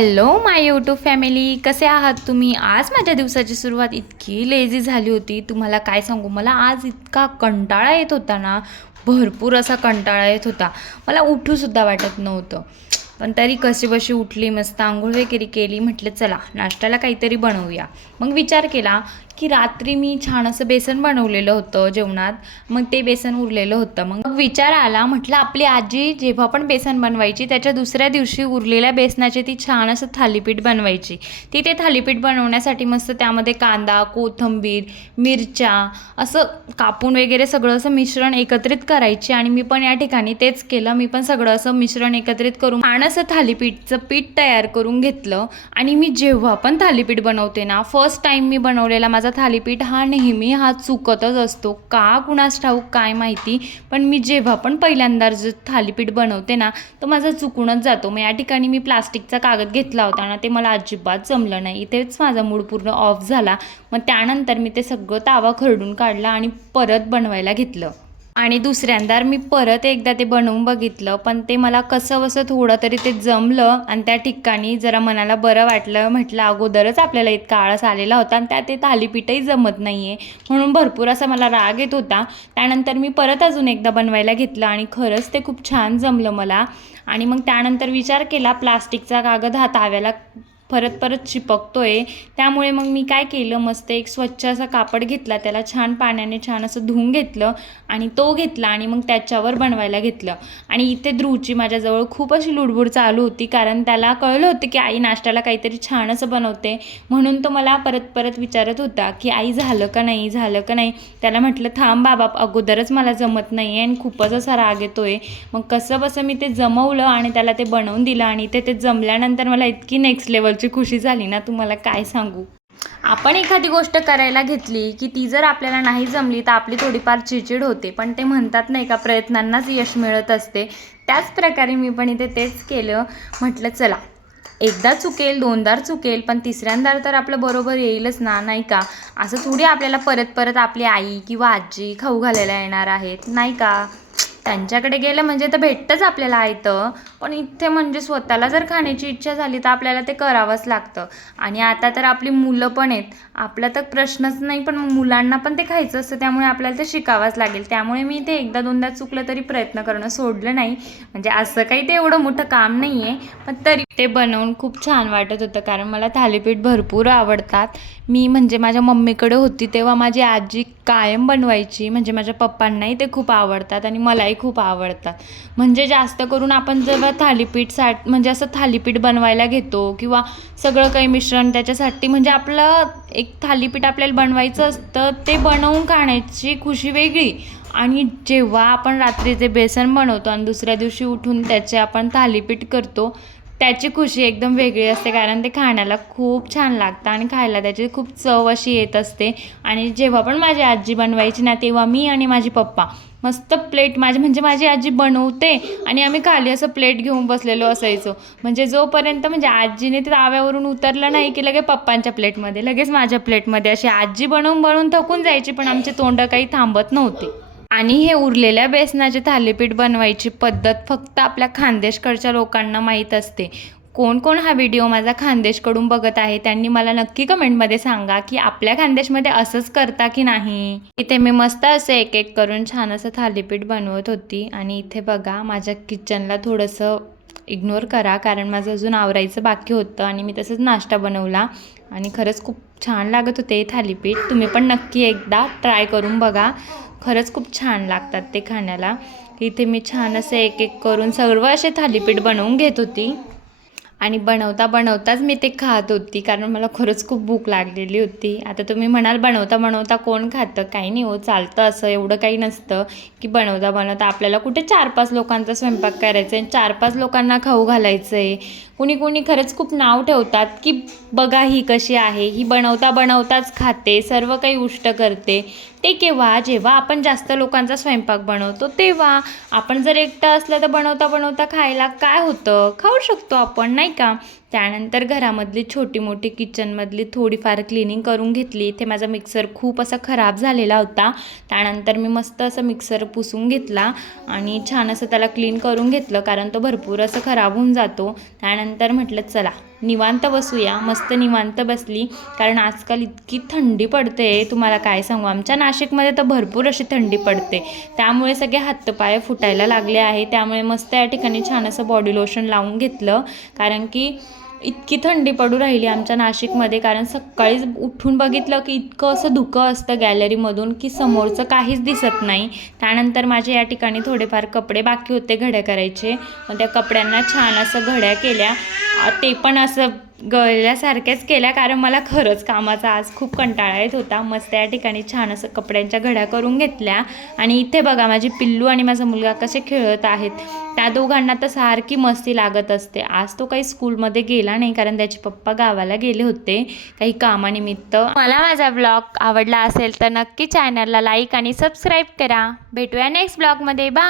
Hello माय YouTube family, कसे आहात तुम्ही? आज माझ्या दिवसाची सुरुवात इतकी लेझी झाली होती, तुम्हाला काय सांगू. मला आज इतका कंटाळा येत होता ना, भरपूर असा कंटाळा येत होता. मला उठूसुद्धा वाटत नव्हतं. पण तरी कशीबशी उठली, मस्त आंघोळ वगैरे केली. म्हटलं चला नाश्त्याला काहीतरी बनवूया. मग विचार केला की रात्री मी छान असं बेसन बनवलेलं होतं जेवणात, मग ते बेसन उरलेलं होतं. मग विचार आला, म्हटलं आपली आजी जेव्हा पण बेसन बनवायची त्याच्या दुसऱ्या दिवशी उरलेल्या बेसनाचे ती छान असं थालीपीठ बनवायची. ती ते थालीपीठ बनवण्यासाठी मस्त त्यामध्ये कांदा, कोथिंबीर, मिरच्या असं कापून वगैरे सगळं असं मिश्रण एकत्रित करायची. आणि मी पण या ठिकाणी तेच केलं. मी पण सगळं असं मिश्रण एकत्रित करून छान असं थालीपीठचं पीठ तयार करून घेतलं. आणि मी जेव्हा पण थालीपीठ बनवते ना, फर्स्ट टाईम मी बनवलेला माझा थालीपीठ नेहमी चुकतच असतो. का कुणास ठाऊक, काय माहिती. पण मी जेव्हा पण पहिल्यांदा जे थालीपीठ बनवते ना, तो माझा चुकूनच जातो. मग या ठिकाणी मी प्लास्टिकचा कागद घेतला होता ना, ते मला अजिबात जमलं नाही. इथेच माझा मूड पूर्ण ऑफ झाला. मग त्यानंतर मी ते सगळं तावा खरडून काढला आणि परत बनवायला घेतलं. आणि दुसऱ्यांदा मी परत एकदा ते बनवून बघितलं, पण ते मला कसंबसं थोडं तरी ते जमलं. आणि त्या ठिकाणी जरा मनाला बरं वाटलं. म्हटलं अगोदरच आपल्याला इतका आळस आलेला होता आणि त्यात ते थालीपीठही जमत नाही आहे, म्हणून भरपूर असा मला राग येत होता. त्यानंतर मी परत अजून एकदा बनवायला घेतलं आणि खरंच ते खूप छान जमलं मला. आणि मग त्यानंतर विचार केला, प्लास्टिकचा कागद हा ताव्याला परत परत चिपकतोय. त्यामुळे मग मी काय केलं, मस्त एक स्वच्छ असा कापड घेतला, त्याला छान पाण्याने छान असं धुवून घेतलं आणि तो घेतला आणि मग त्याच्यावर बनवायला घेतलं. आणि इथे ध्रुवची माझ्याजवळ खूप अशी लुडबुड चालू होती, कारण त्याला कळलं होतं की आई नाश्त्याला काहीतरी छान असं बनवते. म्हणून तो मला परत परत विचारत होता की आई झालं का नाही, झालं का नाही. त्याला म्हटलं थांब बाबा, अगोदरच मला जमत नाही आहे आणि खूपच असा राग येतोय. मग कसं बसं मी ते जमवलं आणि त्याला ते बनवून दिलं. आणि ते जमल्यानंतर मला इतकी नेक्स्ट लेवल खुशी झाली ना, तुम्हाला काय सांगू. आपण एखादी गोष्ट करायला घेतली की ती जर आपल्याला नाही जमली तर आपली थोडीफार चिडचिड होते, पण ते म्हणतात नाही का, प्रयत्नांनाच यश मिळत असते. त्याच प्रकारे मी पण इथे तेच केलं. म्हटलं चला, एकदा चुकेल, दोनदा चुकेल, पण तिसऱ्यांदा तर आपलं बरोबर येईलच ना, नाही का. असं थोडी आपल्याला परत परत आपली आई किंवा आजी खाऊ घालायला येणार आहेत, नाही का. त्यांच्याकडे गेलं म्हणजे तर भेटतंच आपल्याला आयतं. पण इथे म्हणजे स्वतःला जर खाण्याची इच्छा झाली तर आपल्याला ते करावंच लागतं. आणि आता तर आपली मुलं पण आहेत, आपला तर प्रश्नच नाही, पण मुलांना पण ते खायचं असतं, त्यामुळे आपल्याला ते शिकावंच लागेल. त्यामुळे मी ते एकदा दोनदा चुकलं तरी प्रयत्न करणं सोडलं नाही. म्हणजे असं काही ते एवढं मोठं काम नाही आहे, पण तरी ते बनवून खूप छान वाटत होतं, कारण मला थालीपीठ भरपूर आवडतात. मी म्हणजे माझ्या मम्मीकडे होती तेव्हा माझी आजी कायम बनवायची. म्हणजे माझ्या पप्पांनाही ते खूप आवडतात आणि मलाही खूप आवडतात. म्हणजे जास्त करून आपण जेव्हा म्हणजे असं थालीपीठ बनवायला घेतो किंवा सगळं काही मिश्रण त्याच्यासाठी, म्हणजे आपलं एक थालीपीठ आपल्याला बनवायचं असतं, ते बनवून खाण्याची खुशी वेगळी. आणि जेव्हा आपण रात्री ते बेसन बनवतो आणि दुसऱ्या दिवशी उठून त्याचे आपण थालीपीठ करतो, त्याची खुशी एकदम वेगळी असते, कारण ते खाण्याला खूप छान लागतं आणि खायला त्याची खूप चव अशी येत असते. आणि जेव्हा पण माझी आजी बनवायची ना, तेव्हा मी आणि माझी पप्पा मस्त प्लेट, म्हणजे माझी आजी बनवते आणि आम्ही खाली असं प्लेट घेऊन बसलेलो असायचो. म्हणजे जोपर्यंत म्हणजे आजीने ते ताव्यावरून उतरलं नाही की लगेच पप्पांच्या प्लेटमध्ये, लगेच माझ्या प्लेटमध्ये, अशी आजी बनवून बनवून थकून जायची, पण आमचे तोंड काही थांबत नव्हते. आणि हे उरलेल्या बेसनाचे थालीपीठ बनवायची पद्धत फक्त आपल्या खानदेशकडच्या लोकांना माहीत असते. कोण कोण हा व्हिडिओ माझा खानदेशकडून बघत आहे त्यांनी मला नक्की कमेंटमध्ये सांगा की आपल्या खानदेशमध्ये असंच करता की नाही. इथे मी मस्त असं एक एक करून छान असं थालीपीठ बनवत होती. आणि इथे बघा, माझ्या किचनला थोडंसं इग्नोर करा, कारण माझं अजून आवरायचं बाकी होतं आणि मी तसंच नाश्ता बनवला. आणि खरंच खूप छान लागत होते थालीपीठ. तुम्ही पण नक्की एकदा ट्राय करून बघा, खरंच खूप छान लागतात ते खाण्याला. इथे मी छान असं एक एक करून सर्व असे थालीपीठ बनवून घेत होती. आणि बनवता बनवताच मी ते खात होती, कारण मला खरंच खूप भूक लागलेली होती. आता तुम्ही म्हणाल बनवता बनवता कोण खातं, काही नाही हो, चालतं असं, एवढं काही नसतं की बनवता बनवता आपल्याला कुठे 4-5 लोकांचा स्वयंपाक करायचा आहे, 4-5 लोकांना खाऊ घालायचं आहे. कुणी कुणी खरंच खूप नाव ठेवतात की बघा ही कशी आहे, ही बनवता बनवताच खाते, सर्व काही उष्ट करते. ते केव्हा, जेव्हा आपण जास्त लोकांचा स्वयंपाक बनवतो तेव्हा. आपण जर एकटं असलं तर बनवता बनवता खायला काय होतं, खाऊ शकतो आपण, नाही का. त्यानंतर घरामधली छोटी मोठी किचनमधली थोडीफार क्लिनिंग करून घेतली. इथे माझा मिक्सर खूप असा खराब झालेला होता. त्यानंतर मी मस्त असं मिक्सर पुसून घेतला आणि छान असं त्याला क्लीन करून घेतलं, कारण तो भरपूर असं खराब होऊन जातो. त्यानंतर म्हटलं चला निवांत बसूया. मस्त निवांत बसली, कारण आजकाल इतकी थंडी पडते तुम्हाला काय सांगू. आमच्या नाशिकमध्ये तर भरपूर अशी थंडी पडते, त्यामुळे सगळे हातपाय फुटायला लागले आहे. त्यामुळे मस्त या ठिकाणी छान असं बॉडी लोशन लावून घेतलं, कारण की इतकी थंडी पडू राहिली आमच्या नाशिकमध्ये. कारण सकाळीच उठून बघितलं की इतकं असं धुकं असतं गॅलरीमधून की समोरचं काहीच दिसत नाही. त्यानंतर माझे या ठिकाणी थोडेफार कपडे बाकी होते घड्या करायचे, मग त्या कपड्यांना छान असं घड्या केल्या. ते पण असं गळल्यासारख्याच केल्या, कारण मला खरंच कामाचा आज खूप कंटाळा येत होता. मस्त या ठिकाणी छान असं कपड्यांच्या घड्या करून घेतल्या. आणि इथे बघा माझी पिल्लू आणि माझा मुलगा कसे खेळत आहेत. त्या दोघांना तर सारखी मस्ती लागत असते. आज तो काही स्कूलमध्ये गेला नाही, कारण त्याचे पप्पा गावाला गेले होते काही कामानिमित्त. मला माझा ब्लॉग आवडला असेल तर नक्की चॅनलला लाईक आणि सबस्क्राईब करा. भेटूया नेक्स्ट ब्लॉगमध्ये. बाय.